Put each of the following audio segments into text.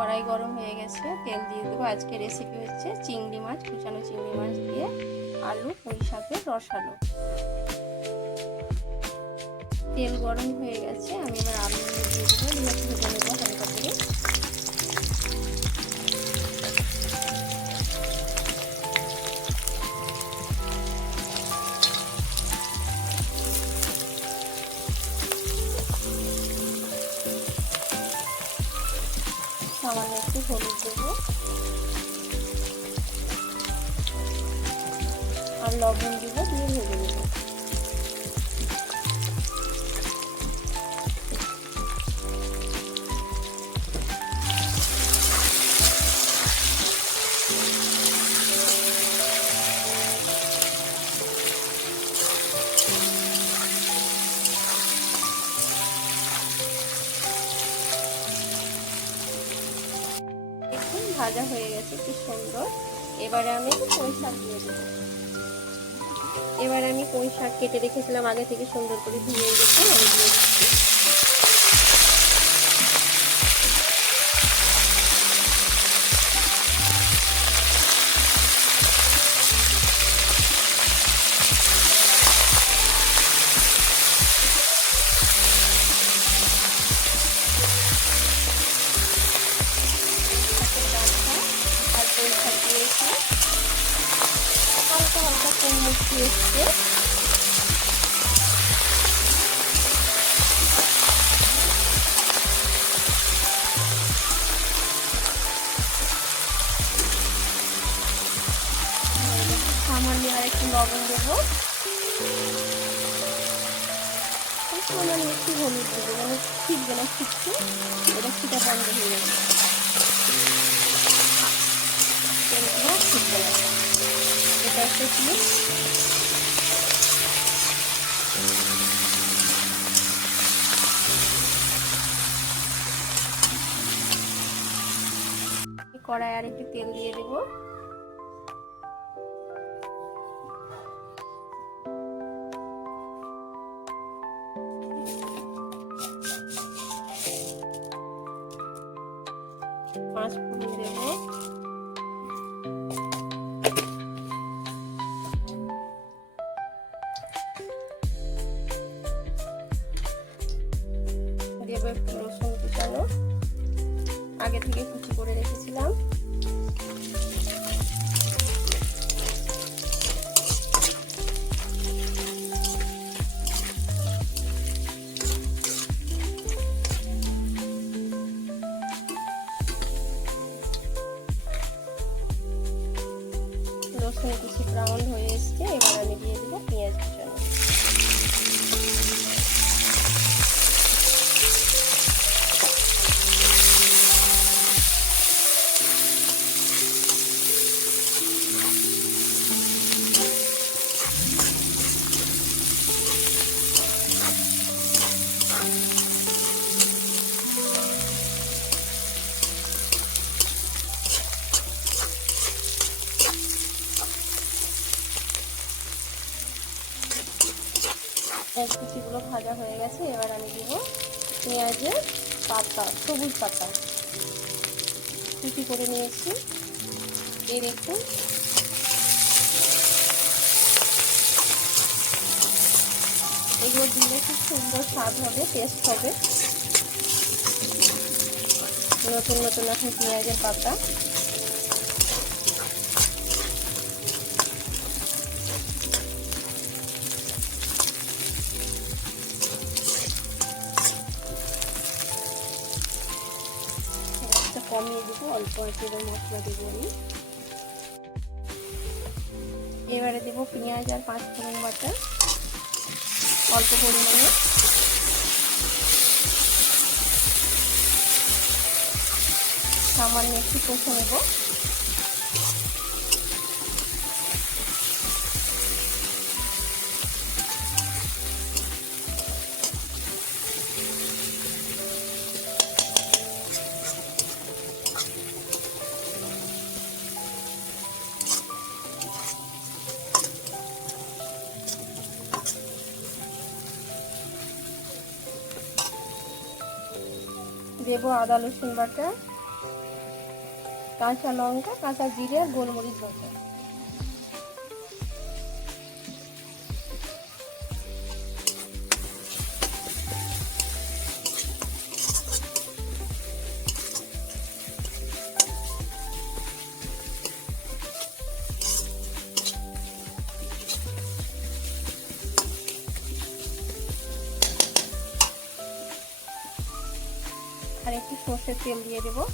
কড়াই গরম হয়ে গেছে, তেল দিয়ে দেবো। আজকে রেসিপি হচ্ছে চিংড়ি মাছ, কুচানো চিংড়ি মাছ দিয়ে আলু পুঁই শাকের রসালো। তেল গরম হয়ে গেছে, আমি এবার আলু দিয়ে দেবো, দিয়ে ভেজে নেবো হালকা করে। সামান্য একটু হলুদ দেবো আর লবণ দেবো, দিয়ে ভেজে নেবো। দেখুন ভাজা হয়ে গেছে, কি সুন্দর। এবারে আমি পুঁই শাক দিয়ে দেবো। এবারে আমি পুঁই শাক কেটে রেখেছিলাম আগে থেকে, সুন্দর করে ধুয়ে রেখে আমি দিয়ে দিচ্ছি। আর পুঁই শাক দিয়েছি, হালকা হালকা তেল মুখি এসছে। সামান্য আর একটু লবণ দেবো, সামান্য একটু হলুদ দেবো, মানে ছিটবে না, ছিটছে এটা ছিটা বন্ধ হয়ে যাবে, তেলগুলো ছিটবে না। এটা একটা ক্লিপ। কড়াই আর একটু তেল দিয়ে দেবো। পাঁচ ফোড়ন দেবো, দেবো একটু রসুন কুচানো, আগে থেকে কুচি করে রেখেছিলাম। রসুন কুচি ব্রাউন হয়ে এসছে, এবার আমি দিয়ে দেবো পেঁয়াজ কুচানো। কুচিগুলো ভাজা হয়ে গেছে, এবার আমি দেবো পেঁয়াজের পাতা, সবুজ পাতা কুচি করে নিয়েছি। এই দেখুন, এগুলো দিলে খুব সুন্দর স্বাদ হবে, টেস্ট হবে। নতুন নতুন এখন পেঁয়াজের পাতা। কমিয়ে দেবো, অল্প একটু মশলা দেবো আমি। এবারে দেবো পেঁয়াজ আর পাঁচ ফোড়ন বাটা অল্প পরিমাণে। সামান্য একটু কষে নেব। দেবো আদা রসুন বাটা, কাঁচা লঙ্কা, কাঁচা জিরে আর গোলমরিচ বাটা। আর একটু সর্ষের তেল দিয়ে দেবো।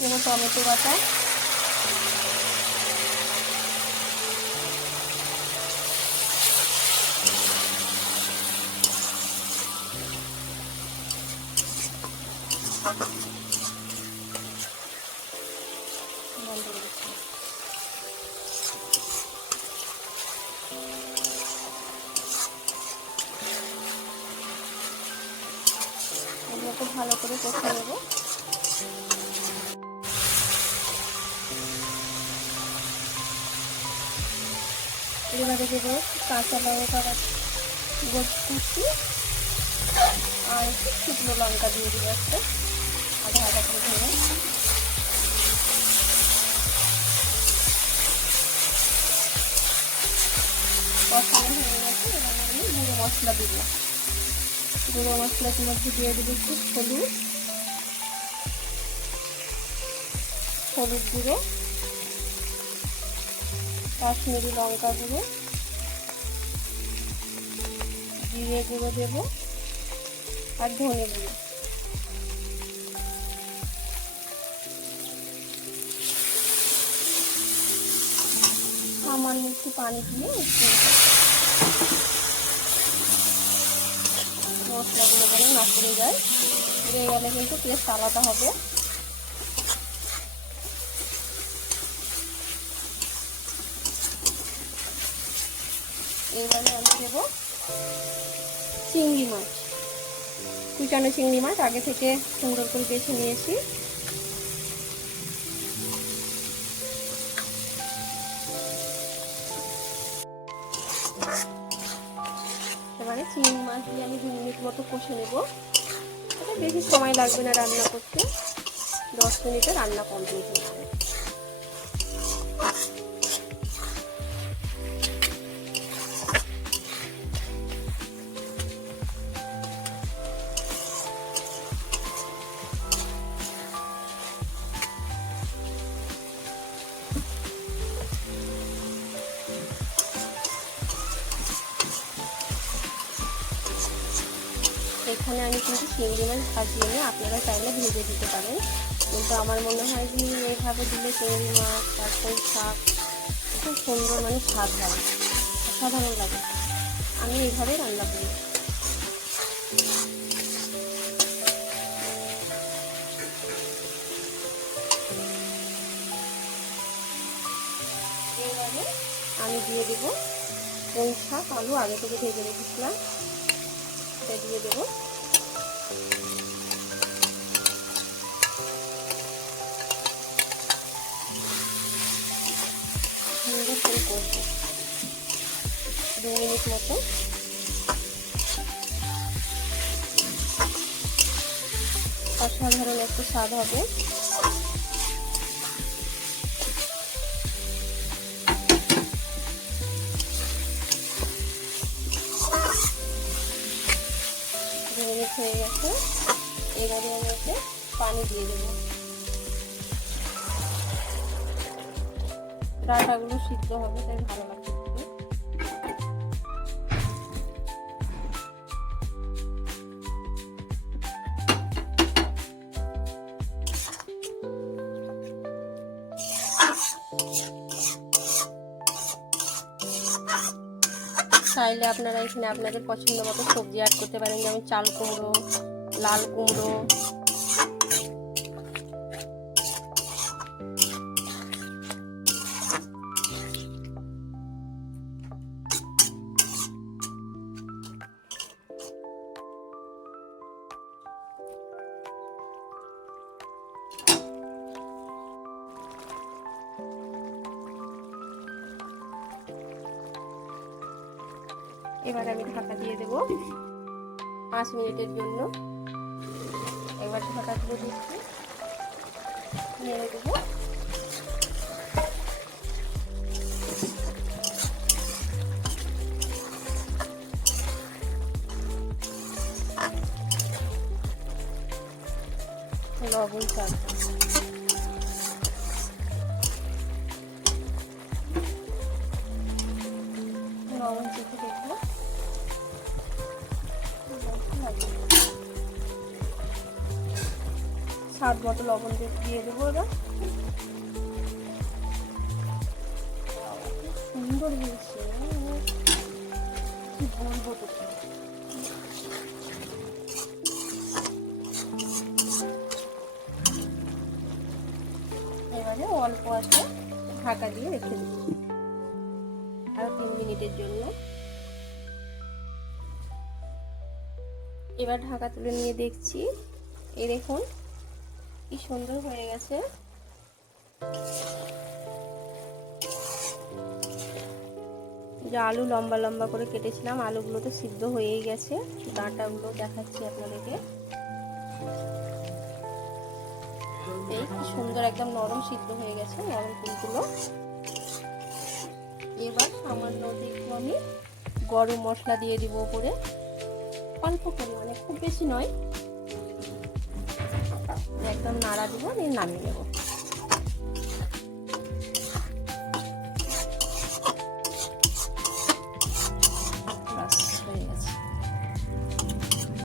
দেবো টমেটো বাটা, এগুলোকে ভালো করে কষে নেবো। এবারে দেবো কাঁচা লঙ্কা কুচি আর একটু শুকনো লঙ্কা দিয়ে দেবো একটা, আধা আধা করে ধরে। কষানো হয়ে গেছে, এবার আমি গুঁড়ো মশলা দিব। গুঁড়ো মশলার মধ্যে দিয়ে দেবো একটু হলুদ গুঁড়ো, কাশ্মীরি লঙ্কা গুঁড়ো, জিরে গুঁড়ো দেবো আর ধনে গুঁড়ো। সামান্য একটু পানি দিয়ে মশলাগুলো যেন না পুড়ে যায়, পুড়ে গেলে কিন্তু টেস্ট আলাদা হবে। এবারে আমি দেবো চিংড়ি মাছ, কুচানো চিংড়ি মাছ আগে থেকে সুন্দর করে বেছে নিয়েছি। এবারে চিংড়ি মাছ দিয়ে আমি 2 মিনিট মতো কষে নেব। এটা বেশি সময় লাগবে না রান্না করতে, 10 মিনিটে রান্না কমপ্লিট হয়ে যাবে। এখানে আমি কিন্তু চিংড়ি মাছ ভাজিয়ে নিয়ে আপনারা চাইলে ভেজে দিতে পারেন, কিন্তু আমার মনে হয় যে এইভাবে দিলে চিংড়ি মাছ তারপর শাক খুব সুন্দর মানে স্বাদ হয়, অসাধারণ লাগে। আমি এইভাবে রান্না করি। এবারে আমি দিয়ে দেবো পুঁই শাক, আলু আগে থেকে ভেজে রেখেছিলাম, এটা দিয়ে দেবো। সুন্দর করে করবো 2 মিনিট মতো। অসাধারণ একটু স্বাদ হবে। হয়ে গেছে, এবারে আমি এতে পানি দিয়ে দেবো। ডাঁটাগুলো সিদ্ধ হবে, তাই ভালো লাগবে। চাইলে আপনারা এখানে আপনাদের পছন্দ মতো সবজি অ্যাড করতে পারেন, যেমন চাল কুমড়ো, লাল কুমড়ো, এবার আমি ঢাকা দিয়ে দেব 5 মিনিটের জন্য। এবার ঢাকা দিয়ে দিচ্ছি, নেড়ে দেবো। লবণ চাল লবণ চেখে দেখবো। স্বাদ মতো লবণ দিয়ে দেবো। এবার সুন্দর হয়েছে, কি বলবো তোকে। এবারে অল্প আছে ঢাকা দিয়ে রেখে দেব আরো 3 মিনিটের জন্য। এবার ঢাকা তুলে নিয়ে দেখছি, এই দেখুন কি সুন্দর হয়ে গেছে। যে আলু লম্বা লম্বা করে কেটেছিলাম, আলুগুলো তো সিদ্ধ হয়েই গেছে। ডাঁটাগুলো দেখাচ্ছি আপনাদেরকে, এই কি সুন্দর একদম নরম সিদ্ধ হয়ে গেছে নরম ফুলগুলো। এবার সামান্য একটু আমি গরম মশলা দিয়ে দিব উপরে, অল্প পরিমাণে, খুব বেশি নয়। একদম নাড়া দিব, নিয়ে নামিয়ে নেব।